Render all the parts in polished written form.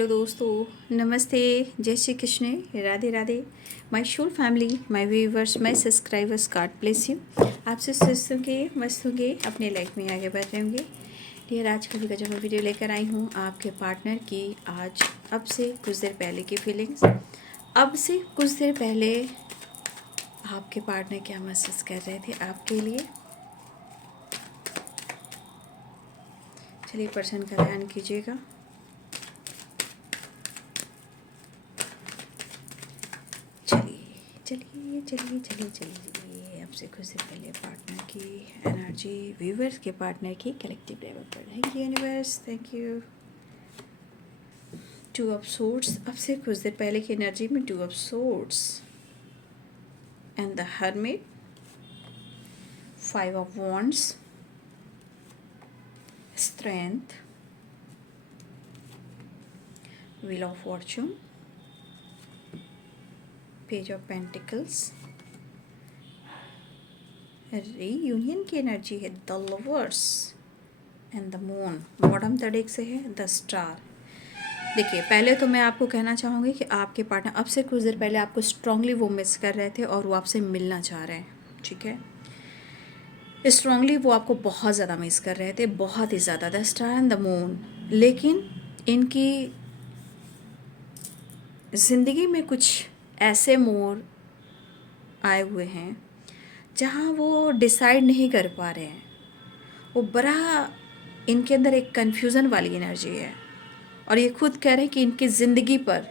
Hello दोस्तों, नमस्ते, जय Shri Krishna, Radhe Radhe. My whole family, my viewers, my subscribers, God bless you. आपसे स्वस्थ होंगे, मस्त होंगे, अपने लाइफ में आगे बढ़ रहे होंगे। डियर, आज कभी का जो मैं वीडियो लेकर आई हूँ आपके पार्टनर की, आज अब से कुछ देर पहले की फीलिंग्स। अब से कुछ देर पहले आपके पार्टनर क्या महसूस कर रहे थे आपके लिए। चलिए पर्सन का ध्यान कीजिएगा। चलिए चलिए चलिए चलिए चलिए आपसे कुछ देर पहले पार्टनर की एनर्जी, व्यूवर्स के पार्टनर की कलेक्टिव लेवल पर। Thank you universe, thank you. Two of swords, अब से कुछ देर पहले की एनर्जी में two of swords and the hermit, five of wands, strength, wheel of Fortune, page of pentacles, reunion की एनर्जी है the lovers and the moon. Bottom third एक से है द स्टार। देखिए, पहले तो मैं आपको कहना चाहूँगी कि आपके पार्टनर अब से कुछ देर पहले आपको स्ट्रांगली वो मिस कर रहे थे और वो आपसे मिलना चाह रहे हैं, ठीक है। स्ट्रांगली वो आपको बहुत ज़्यादा मिस कर रहे थे, बहुत ही ज़्यादा, the star and the moon. लेकिन इनकी ज़िंदगी में कुछ ऐसे मोड़ आए हुए हैं जहाँ वो डिसाइड नहीं कर पा रहे हैं। वो बड़ा, इनके अंदर एक कन्फ्यूज़न वाली एनर्जी है और ये खुद कह रहे हैं कि इनकी ज़िंदगी पर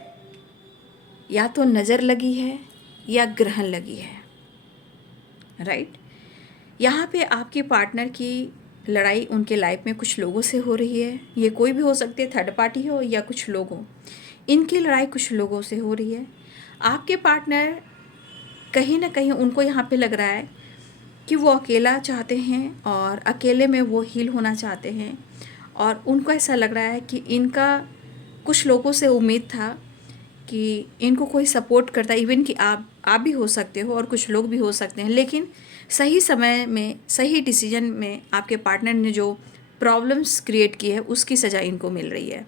या तो नज़र लगी है या ग्रहण लगी है, राइट। यहाँ पे आपके पार्टनर की लड़ाई उनके लाइफ में कुछ लोगों से हो रही है। ये कोई भी हो सकते हैं, थर्ड पार्टी हो या कुछ लोग हो। इनकी लड़ाई कुछ लोगों से हो रही है। आपके पार्टनर कहीं ना कहीं, उनको यहाँ पे लग रहा है कि वो अकेला चाहते हैं और अकेले में वो हील होना चाहते हैं। और उनको ऐसा लग रहा है कि इनका कुछ लोगों से उम्मीद था कि इनको कोई सपोर्ट करता है, इवन कि आप भी हो सकते हो और कुछ लोग भी हो सकते हैं। लेकिन सही समय में, सही डिसीजन में आपके पार्टनर ने जो प्रॉब्लम्स क्रिएट की है उसकी सज़ा इनको मिल रही है।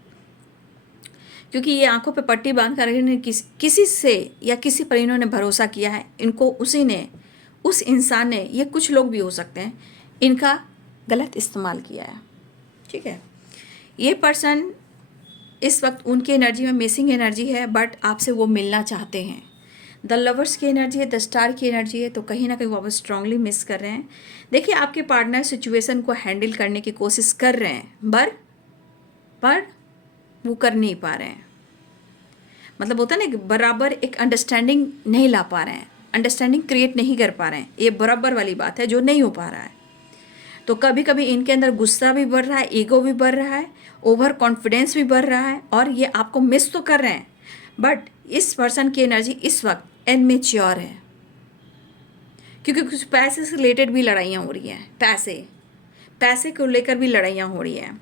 क्योंकि ये आंखों पे पट्टी बांध कर इन्होंने किसी से या किसी पर इन्होंने भरोसा किया है, इनको उसी ने, उस इंसान ने, ये कुछ लोग भी हो सकते हैं, इनका गलत इस्तेमाल किया है, ठीक है। ये पर्सन इस वक्त उनकी एनर्जी में मिसिंग एनर्जी है, बट आपसे वो मिलना चाहते हैं। द लवर्स की एनर्जी है, द स्टार की एनर्जी है, तो कहीं ना कहीं वो आप स्ट्रांगली मिस कर रहे हैं। देखिए, आपके पार्टनर सिचुएशन को हैंडल करने की कोशिश कर रहे हैं, पर वो कर नहीं पा रहे हैं। मतलब होता है ना, बराबर एक अंडरस्टैंडिंग नहीं ला पा रहे हैं, अंडरस्टैंडिंग क्रिएट नहीं कर पा रहे हैं। ये बराबर वाली बात है जो नहीं हो पा रहा है। तो कभी कभी इनके अंदर गुस्सा भी बढ़ रहा है, ईगो भी बढ़ रहा है, ओवर कॉन्फिडेंस भी बढ़ रहा है, और ये आपको मिस तो कर रहे हैं, बट इस पर्सन की एनर्जी इस वक्त इनमेच्योर है। क्योंकि कुछ पैसे से रिलेटेड भी लड़ाइयाँ हो रही हैं, पैसे को लेकर भी लड़ाइयाँ हो रही हैं।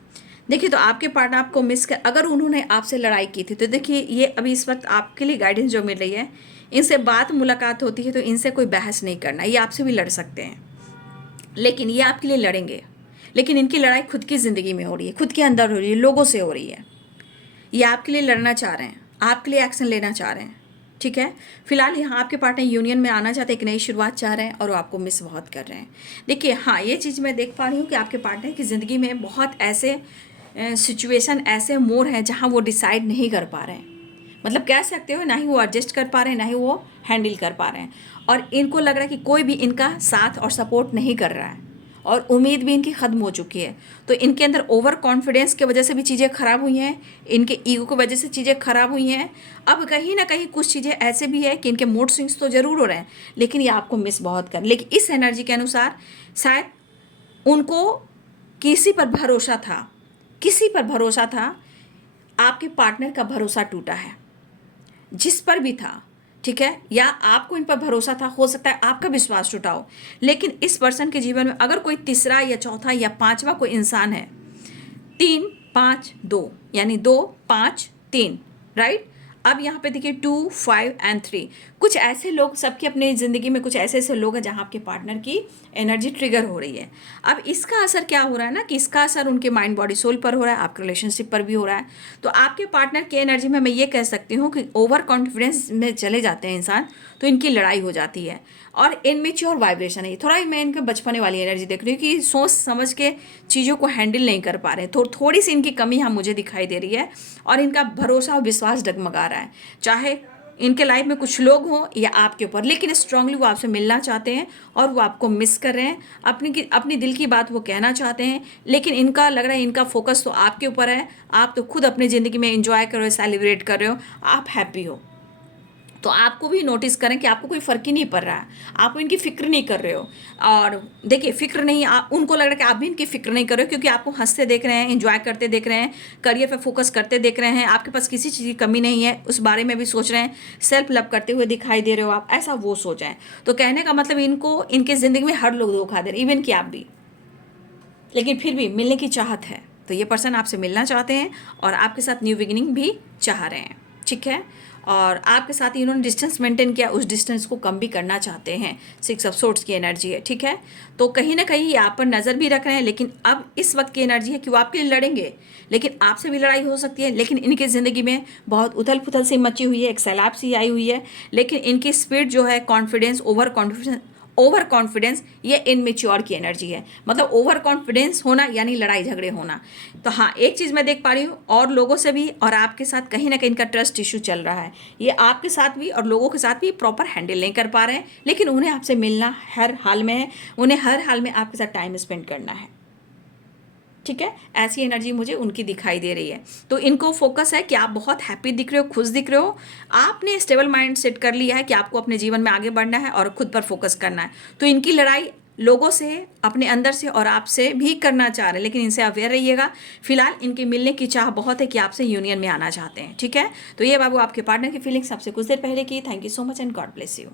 देखिए, तो आपके पार्टनर आपको मिस कर, अगर उन्होंने आपसे लड़ाई की थी तो देखिए, ये अभी इस वक्त आपके लिए गाइडेंस जो मिल रही है, इनसे बात मुलाकात होती है तो इनसे कोई बहस नहीं करना। ये आपसे भी लड़ सकते हैं, लेकिन ये आपके लिए लड़ेंगे। लेकिन इनकी लड़ाई खुद की ज़िंदगी में हो रही है, खुद के अंदर हो रही है, लोगों से हो रही है। ये आपके लिए लड़ना चाह रहे हैं, आपके लिए एक्शन लेना चाह रहे हैं, ठीक है। फिलहाल यहाँ आपके पार्टनर यूनियन में आना चाहते हैं, एक नई शुरुआत चाह रहे हैं और वो आपको मिस बहुत कर रहे हैं। देखिए, हाँ, ये चीज़ मैं देख पा रही हूँ कि आपके पार्टनर की ज़िंदगी में बहुत ऐसे सिचुएशन, ऐसे मोड़ हैं जहाँ वो डिसाइड नहीं कर पा रहे हैं। मतलब कह सकते हो, ना ही वो एडजस्ट कर पा रहे हैं, ना ही वो हैंडल कर पा रहे हैं। और इनको लग रहा है कि कोई भी इनका साथ और सपोर्ट नहीं कर रहा है, और उम्मीद भी इनकी ख़त्म हो चुकी है। तो इनके अंदर ओवर कॉन्फिडेंस की वजह से भी चीज़ें ख़राब हुई हैं, इनके ईगो की वजह से चीज़ें ख़राब हुई हैं। अब कहीं ना कहीं कुछ चीज़ें ऐसे भी है कि इनके मूड स्विंग्स तो ज़रूर हो रहे हैं, लेकिन ये आपको मिस बहुत कर, लेकिन इस एनर्जी के अनुसार शायद उनको किसी पर भरोसा था, आपके पार्टनर का भरोसा टूटा है, जिस पर भी था, ठीक है। या आपको इन पर भरोसा था, हो सकता है आपका विश्वास टूटा हो। लेकिन इस पर्सन के जीवन में अगर कोई तीसरा या चौथा या पांचवा कोई इंसान है, 3, 5, 2, यानी 2, 5, 3, राइट। अब यहाँ पे देखिए 2, 5 एंड 3, कुछ ऐसे लोग, सबकी अपनी ज़िंदगी में कुछ ऐसे ऐसे लोग हैं जहाँ आपके पार्टनर की एनर्जी ट्रिगर हो रही है। अब इसका असर क्या हो रहा है ना, कि इसका असर उनके माइंड बॉडी सोल पर हो रहा है, आपके रिलेशनशिप पर भी हो रहा है। तो आपके पार्टनर की एनर्जी में मैं ये कह सकती हूँ कि ओवर कॉन्फिडेंस में चले जाते हैं इंसान, तो इनकी लड़ाई हो जाती है। और इनमेच्योर वाइब्रेशन है, थोड़ा ही मैं इनके बचपने वाली एनर्जी देख रही हूँ कि सोच समझ के चीज़ों को हैंडल नहीं कर पा रहे हैं। थोड़ी सी इनकी कमी यहाँ मुझे दिखाई दे रही है, और इनका भरोसा और विश्वास डगमगा रहा है। चाहे इनके लाइफ में कुछ लोग हों या आपके ऊपर, लेकिन स्ट्रांगली वो आपसे मिलना चाहते हैं और वो आपको मिस कर रहे हैं। अपनी दिल की बात वो कहना चाहते हैं, लेकिन इनका लग रहा है इनका फोकस तो आपके ऊपर है। आप तो खुद अपनी ज़िंदगी में एंजॉय कर रहे हो, सेलिब्रेट कर रहे हो, आप हैप्पी हो। तो आपको भी नोटिस करें कि आपको कोई फ़र्क ही नहीं पड़ रहा है, आप इनकी फ़िक्र नहीं कर रहे हो। और देखिए, फ़िक्र नहीं, आप उनको लग रहा है कि आप भी इनकी फ़िक्र नहीं कर रहे हो, क्योंकि आपको हंसते देख रहे हैं, एंजॉय करते देख रहे हैं, करियर पे फोकस करते देख रहे हैं, आपके पास किसी चीज़ की कमी नहीं है, उस बारे में भी सोच रहे हैं, सेल्फ लव करते हुए दिखाई दे रहे हो आप, ऐसा वो सोच है। तो कहने का मतलब, इनको इनकी ज़िंदगी में हर लोग धोखा दे रहे हैं, इवन कि आप भी, लेकिन फिर भी मिलने की चाहत है। तो ये पर्सन आपसे मिलना चाहते हैं और आपके साथ न्यू बिगिनिंग भी चाह रहे हैं, ठीक है। और आपके साथ इन्होंने डिस्टेंस मेंटेन किया, उस डिस्टेंस को कम भी करना चाहते हैं। 6 ऑफ सोर्ड्स की एनर्जी है, ठीक है। तो कहीं ना कहीं ये आप पर नज़र भी रख रहे हैं, लेकिन अब इस वक्त की एनर्जी है कि वो आपके लिए लड़ेंगे, लेकिन आपसे भी लड़ाई हो सकती है। लेकिन इनकी ज़िंदगी में बहुत उथल पुथल सी मची हुई है, एक सैलाब सी आई हुई है, लेकिन इनकी स्पीड जो है, कॉन्फिडेंस, ओवर कॉन्फिडेंस, ये इनमेच्योर की एनर्जी है। मतलब ओवर कॉन्फिडेंस होना यानी लड़ाई झगड़े होना। तो हाँ, एक चीज़ मैं देख पा रही हूँ, और लोगों से भी और आपके साथ कहीं ना कहीं इनका ट्रस्ट इशू चल रहा है। ये आपके साथ भी और लोगों के साथ भी प्रॉपर हैंडल नहीं कर पा रहे हैं, लेकिन उन्हें आपसे मिलना हर हाल में है, उन्हें हर हाल में आपके साथ टाइम स्पेंड करना है, ठीक है। ऐसी एनर्जी मुझे उनकी दिखाई दे रही है। तो इनको फोकस है कि आप बहुत हैप्पी दिख रहे हो, खुश दिख रहे हो, आपने स्टेबल माइंड सेट कर लिया है कि आपको अपने जीवन में आगे बढ़ना है और खुद पर फोकस करना है। तो इनकी लड़ाई लोगों से, अपने अंदर से और आपसे भी करना चाह रहे हैं, लेकिन इनसे अवेयर रहिएगा। फिलहाल इनके मिलने की चाह बहुत है कि आपसे यूनियन में आना चाहते हैं, ठीक है। तो ये बाबू आपके पार्टनर की फीलिंग्स आपसे कुछ देर पहले की। Thank you so much and God bless you.